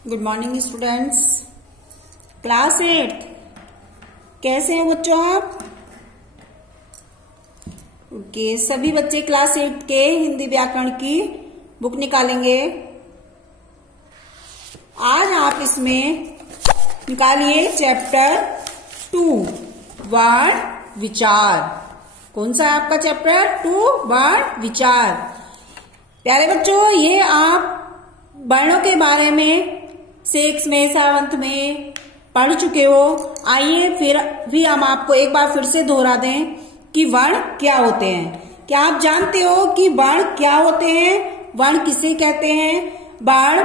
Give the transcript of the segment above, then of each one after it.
Good morning students. Class 8 कैसे हैं बच्चों आप? ओके, सभी बच्चे क्लास 8 के हिंदी व्याकरण की बुक निकालेंगे। आज आप इसमें निकालिए चैप्टर 2 वर्ण विचार। कौन सा है आपका चैप्टर 2 वर्ण विचार? प्यारे बच्चों, ये आप वर्णों के बारे में 6 में 7 में पढ़ चुके हो। आइए फिर भी हम आपको एक बार फिर से दोहरा दें कि वर्ण क्या होते हैं। क्या आप जानते हो कि वर्ण क्या होते हैं? वर्ण किसे कहते हैं? वर्ण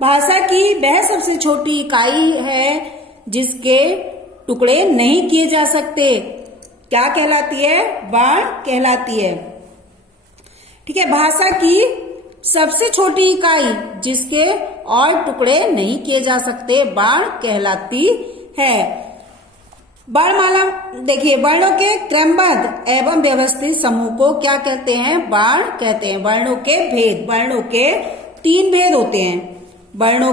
भाषा की वह सबसे छोटी इकाई है जिसके टुकड़े नहीं किए जा सकते। क्या कहलाती है? वर्ण कहलाती है। ठीक है, भाषा की सबसे छोटी इकाई जिसके और टुकड़े नहीं किए जा सकते वर्ण कहलाती है। वर्णमाला देखिए, वर्णों के क्रमबद्ध एवं व्यवस्थित समूह को क्या कहते हैं? वर्ण कहते हैं। वर्णों के भेद, वर्णों के 3 भेद होते हैं। वर्णों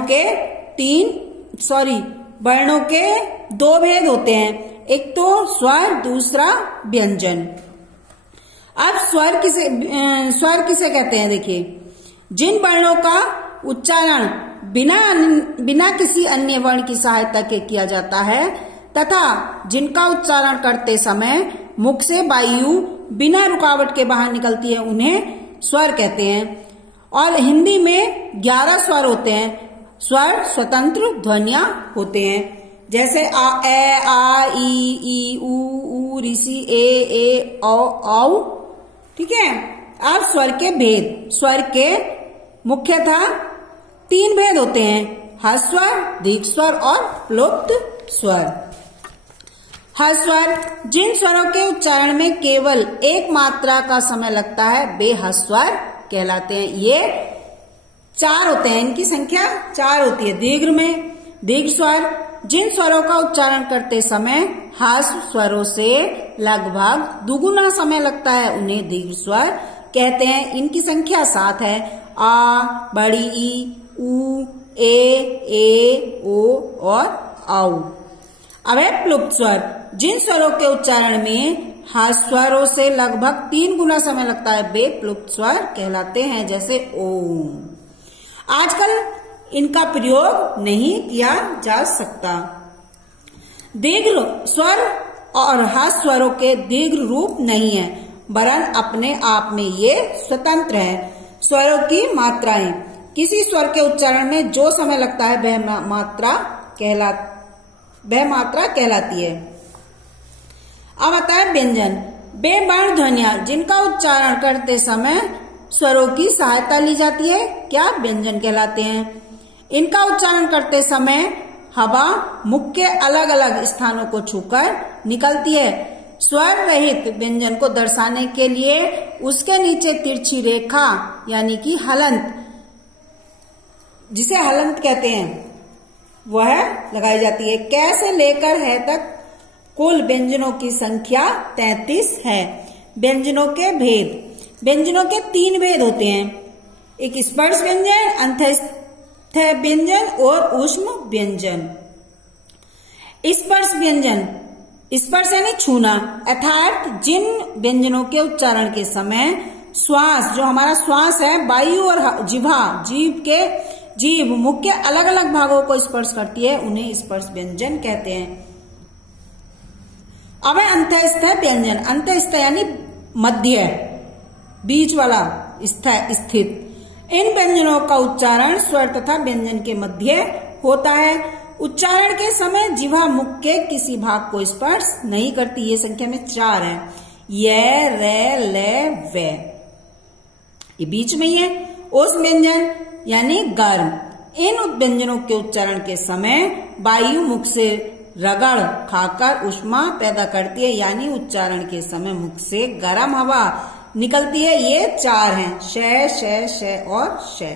के 2 भेद होते हैं। एक तो स्वर, दूसरा व्यंजन। अब स्वर किसे कहते हैं? देखिए, जिन वर्णों का उच्चारण बिना किसी अन्य वर्ण की सहायता के किया जाता है तथा जिनका उच्चारण करते समय मुख से वायु बिना रुकावट के बाहर निकलती है, उन्हें स्वर कहते हैं। और हिंदी में 11 स्वर होते हैं। स्वर स्वतंत्र ध्वनियां होते हैं, जैसे आ, ए, आ, ई, ऊ, ऋषि, ए, औ। ठीक है। अब स्वर के भेद। स्वर के मुख्यतः 3 भेद होते हैं: ह्रस्व स्वर, दीर्घ स्वर और प्लुप्त स्वर। ह्रस्व स्वर, जिन स्वरों के उच्चारण में केवल एक मात्रा का समय लगता है वे ह्रस्व स्वर कहलाते हैं। ये 4 होते हैं, इनकी संख्या 4 होती है। दीर्घ स्वर, जिन स्वरों का उच्चारण करते समय ह्रस्व स्वरों से लगभग दुगुना समय लगता है, उन्हें दीर्घ स्वर कहते हैं। इनकी संख्या 7 है: आ, बड़ी ई, ऊ, ए, ओ और औ। अब है प्लुप्त स्वर, जिन स्वरों के उच्चारण में ह्रस्व स्वरों से लगभग 3 गुना समय लगता है वे प्लुप्त स्वर कहलाते हैं, जैसे ओम। आजकल इनका प्रयोग नहीं किया जा सकता। दीर्घ स्वर और ह्रस्व स्वरों के दीर्घ रूप नहीं है, वरन अपने आप में ये स्वतंत्र है। स्वरों की मात्राएं, किसी स्वर के उच्चारण में जो समय लगता है वह मात्रा कहलाती है। अब आता है व्यंजन। वे वर्ण ध्वनियां जिनका उच्चारण करते समय स्वरों की सहायता ली जाती है, क्या व्यंजन कहलाते हैं। इनका उच्चारण करते समय हवा मुख के अलग अलग स्थानों को छूकर निकलती है। स्वर रहित व्यंजन को दर्शाने के लिए उसके नीचे तिरछी रेखा यानी कि हलंत, जिसे हलंत कहते हैं, वह लगाई जाती है। कै से लेकर है तक कुल व्यंजनों की संख्या 33 है। व्यंजनों के भेद। व्यंजनों के 3 भेद होते हैं: एक स्पर्श व्यंजन, अंतस्थ व्यंजन और ऊष्म व्यंजन। स्पर्श व्यंजन, स्पर्श यानी छूना, अर्थात जिन व्यंजनों के उच्चारण के समय श्वास, जो हमारा श्वास है, वायु और जीभ मुख के अलग अलग भागों को स्पर्श करती है, उन्हें स्पर्श व्यंजन कहते हैं। अब है अंतस्थ व्यंजन। अंतस्थ यानी मध्य, बीच वाला, स्थित। इन व्यंजनों का उच्चारण स्वर तथा व्यंजन के मध्य होता है। उच्चारण के समय जिह्वा मुख के किसी भाग को स्पर्श नहीं करती। ये संख्या में 4 है: य, रे, ले, वे। ये बीच में ही है। ओस व्यंजन यानी गर्म। इन व्यंजनों के उच्चारण के समय वायु मुख से रगड़ खाकर ऊष्मा पैदा करती है, यानी उच्चारण के समय मुख से गर्म हवा निकलती है। ये 4 हैं: श और श।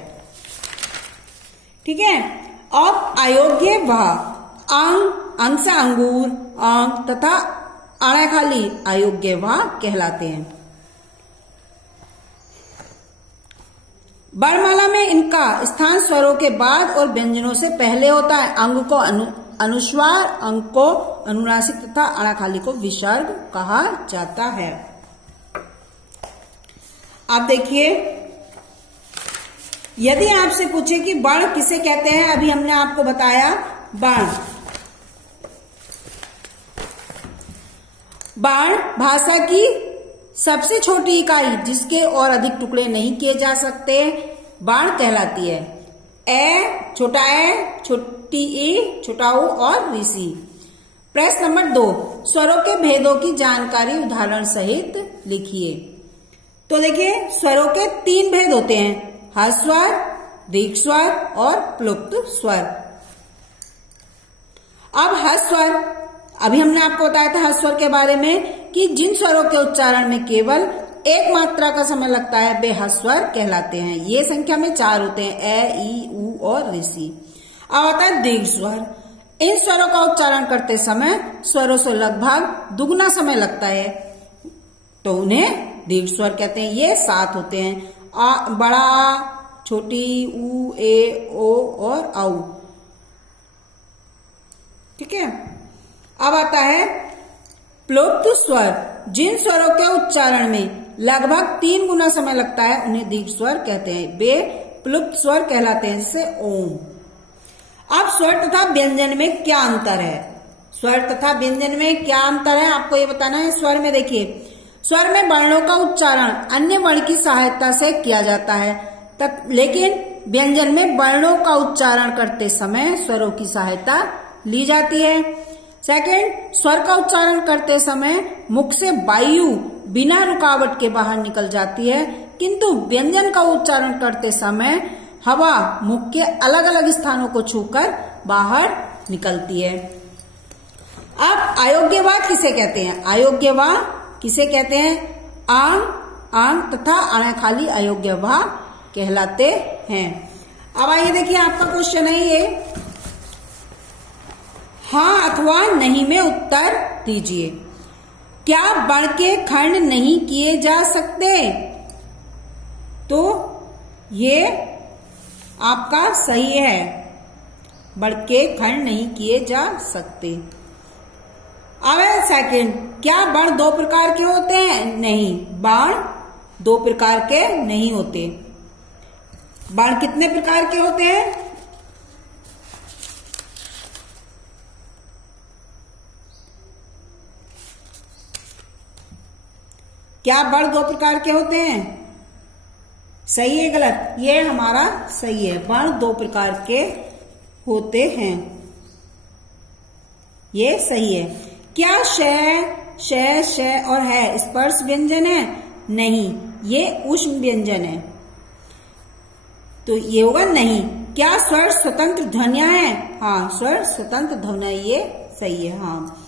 ठीक है। अब अयोग्य व अंग से अंगूर, अंग तथा अणे खाली अयोग्य व कहलाते हैं। वर्णमाला में इनका स्थान स्वरों के बाद और व्यंजनों से पहले होता है। अंग को अनुस्वार, अंग को अनुनासिक तथा अणाखाली को विसर्ग कहा जाता है। आप देखिए, यदि आपसे पूछे कि वर्ण किसे कहते हैं, अभी हमने आपको बताया वर्ण। वर्ण भाषा की सबसे छोटी इकाई जिसके और अधिक टुकड़े नहीं किए जा सकते वर्ण कहलाती है। ए, छोटा ए, छोटी ई, छोटा ऊ और ऋषि। प्रश्न नंबर 2, स्वरों के भेदों की जानकारी उदाहरण सहित लिखिए। तो देखिए, स्वरों के 3 भेद होते हैं, ह्रस्व स्वर, दीर्घ स्वर और प्लुप्त स्वर। अब ह्रस्व स्वर, अभी हमने आपको बताया था ह्रस्व स्वर के बारे में कि जिन स्वरों के उच्चारण में केवल एक मात्रा का समय लगता है वे ह्रस्व स्वर कहलाते हैं। ये संख्या में 4 होते हैं, ए, ई, ऊ और ऋषि। अब आता है दीर्घ स्वर। इन स्वरों का उच्चारण करते समय स्वरों से लगभग दुगना समय लगता है, तो उन्हें दीर्घ स्वर कहते हैं। ये 7 होते हैं, आ, बड़ा आ, छोटी ऊ, ए, ओ और औ। ठीक है। अब आता है प्लुप्त स्वर। जिन स्वरों के उच्चारण में लगभग 3 गुना समय लगता है उन्हें दीर्घ स्वर कहते हैं, वे प्लुप्त स्वर कहलाते हैं, जैसे ओम। अब स्वर तथा व्यंजन में क्या अंतर है? स्वर तथा व्यंजन में क्या अंतर है आपको ये बताना है। स्वर में देखिए, स्वर में वर्णों का उच्चारण अन्य वर्ण की सहायता से किया जाता है, लेकिन व्यंजन में वर्णों का उच्चारण करते समय स्वरों की सहायता ली जाती है। सेकंड, स्वर का उच्चारण करते समय मुख से वायु बिना रुकावट के बाहर निकल जाती है, किंतु व्यंजन का उच्चारण करते समय हवा मुख के अलग अलग स्थानों को छूकर बाहर निकलती है। अब अयोग्यवाद किसे कहते हैं? अयोग्यवाद किसे कहते हैं? आंग, आंग तथा अणाखाली अयोग्यवाद कहलाते हैं। अब आइए देखिए, आपका क्वेश्चन है ये, हाँ अथवा नहीं में उत्तर दीजिए। क्या वर्ण के खंड नहीं किए जा सकते? तो ये आपका सही है, वर्ण के खंड नहीं किए जा सकते। अब सेकंड, क्या वर्ण 2 प्रकार के होते हैं? नहीं, वर्ण 2 प्रकार के नहीं होते। वर्ण कितने प्रकार के होते हैं? क्या वर्ण 2 प्रकार के होते हैं? सही है गलत? ये हमारा सही है, वर्ण 2 प्रकार के होते हैं, ये सही है। क्या श और है स्पर्श व्यंजन है? नहीं, ये ऊष्म व्यंजन है, तो ये होगा नहीं। क्या स्वर स्वतंत्र ध्वनियां हैं? हाँ, स्वर स्वतंत्र ध्वनियां, ये सही है। हाँ।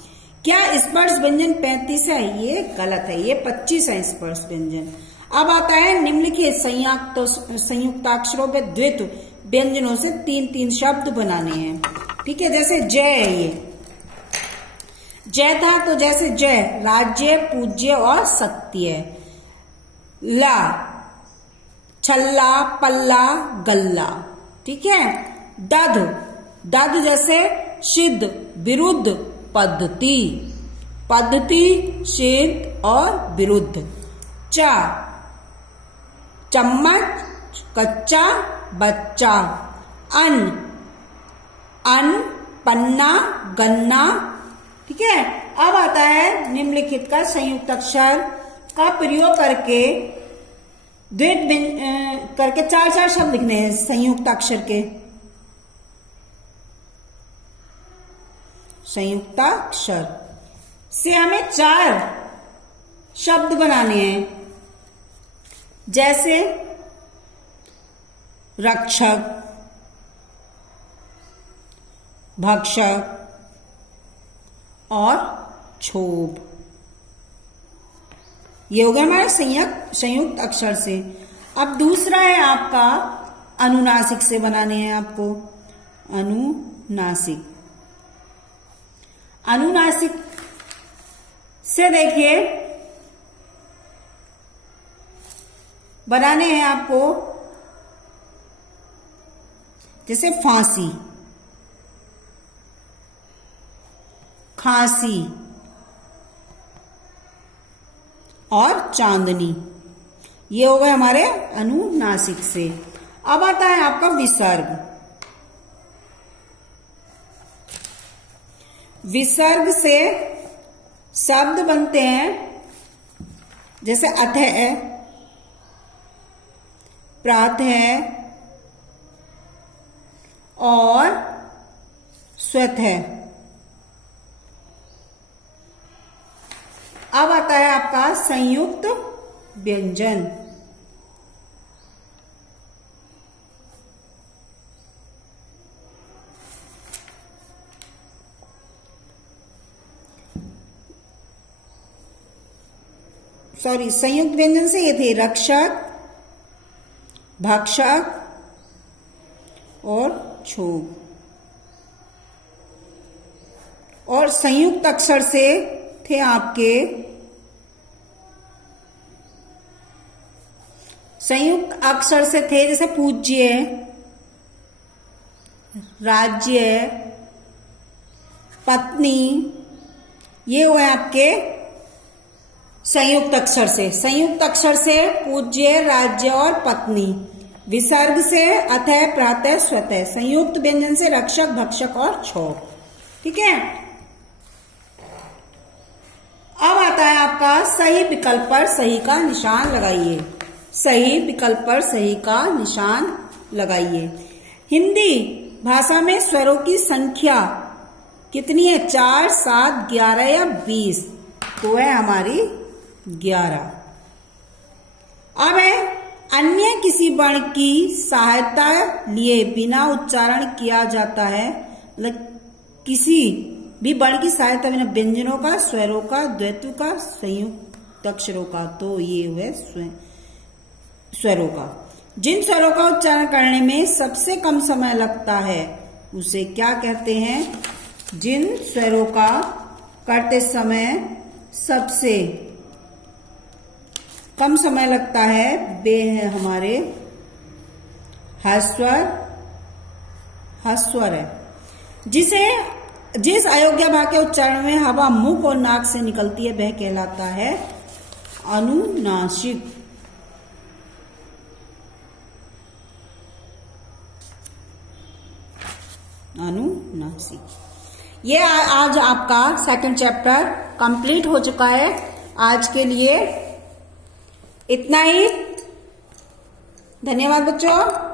क्या स्पर्श व्यंजन 35 है? ये गलत है, ये 25 है स्पर्श व्यंजन। अब आता है निम्नलिखित संयुक्ताक्षरों पे द्वित्व व्यंजनों से 3-3 शब्द बनाने हैं। ठीक है, जैसे जय है, ये जय था, तो जैसे जय राज्य, पूज्य और सत्य। ला, छल्ला, पल्ला, गल्ला। ठीक है। दध, दध जैसे सिद्ध, विरुद्ध, पद्धति, पद्धति, सिद्ध और विरुद्ध। चा, चम्मच, कच्चा, बच्चा। अन, अन, पन्ना, गन्ना। ठीक है। अब आता है निम्नलिखित का संयुक्त अक्षर का प्रयोग करके करके 4-4 शब्द लिखने हैं संयुक्त अक्षर के। संयुक्ताक्षर से हमें 4 शब्द बनाने हैं, जैसे रक्षक, भक्षक और क्षोभ। ये हो गया हमारे संयुक्त अक्षर से। अब दूसरा है आपका अनुनासिक से बनाने हैं आपको। अनुनासिक, अनुनासिक से देखिए बनाने हैं आपको जैसे फांसी, खांसी और चांदनी, ये हो गए हमारे अनुनासिक से। अब आता है आपका विसर्ग। विसर्ग से शब्द बनते हैं जैसे अतः, प्रातः और स्वतः। अब आता है आपका संयुक्त व्यंजन। संयुक्त व्यंजन से ये थे रक्षक, भक्षक और क्षोभ। और संयुक्त अक्षर से थे आपके, संयुक्त अक्षर से थे जैसे पूज्य, राज्य, पत्नी, ये हुए आपके संयुक्त अक्षर से। संयुक्त अक्षर से पूज्य, राज्य और पत्नी। विसर्ग से अतः, प्रातः, स्वतः। संयुक्त व्यंजन से रक्षक, भक्षक और क्षोभ। ठीक है। अब आता है आपका सही विकल्प पर सही का निशान लगाइए। सही विकल्प पर सही का निशान लगाइए। हिंदी भाषा में स्वरों की संख्या कितनी है? 4, 7, 11 या 20? तो है हमारी 11। अब है अन्य किसी वर्ण की सहायता लिए बिना उच्चारण किया जाता है, मतलब किसी भी वर्ण की सहायता बिना, व्यंजनों का, स्वरों का, द्वैतों का, संयुक्त अक्षरों का। तो ये हुए स्वरों का। जिन स्वरों का उच्चारण करने में सबसे कम समय लगता है उसे क्या कहते हैं? जिन स्वरों का करते समय सबसे कम समय लगता है वे है हमारे ह्स्वर, ह्स्वर है। जिस अयोग्य भाग के उच्चारण में हवा मुख और नाक से निकलती है वह कहलाता है अनुनासिक। अनुनासिक। ये आज आपका सेकंड चैप्टर कंप्लीट हो चुका है। आज के लिए इतना ही। धन्यवाद बच्चों।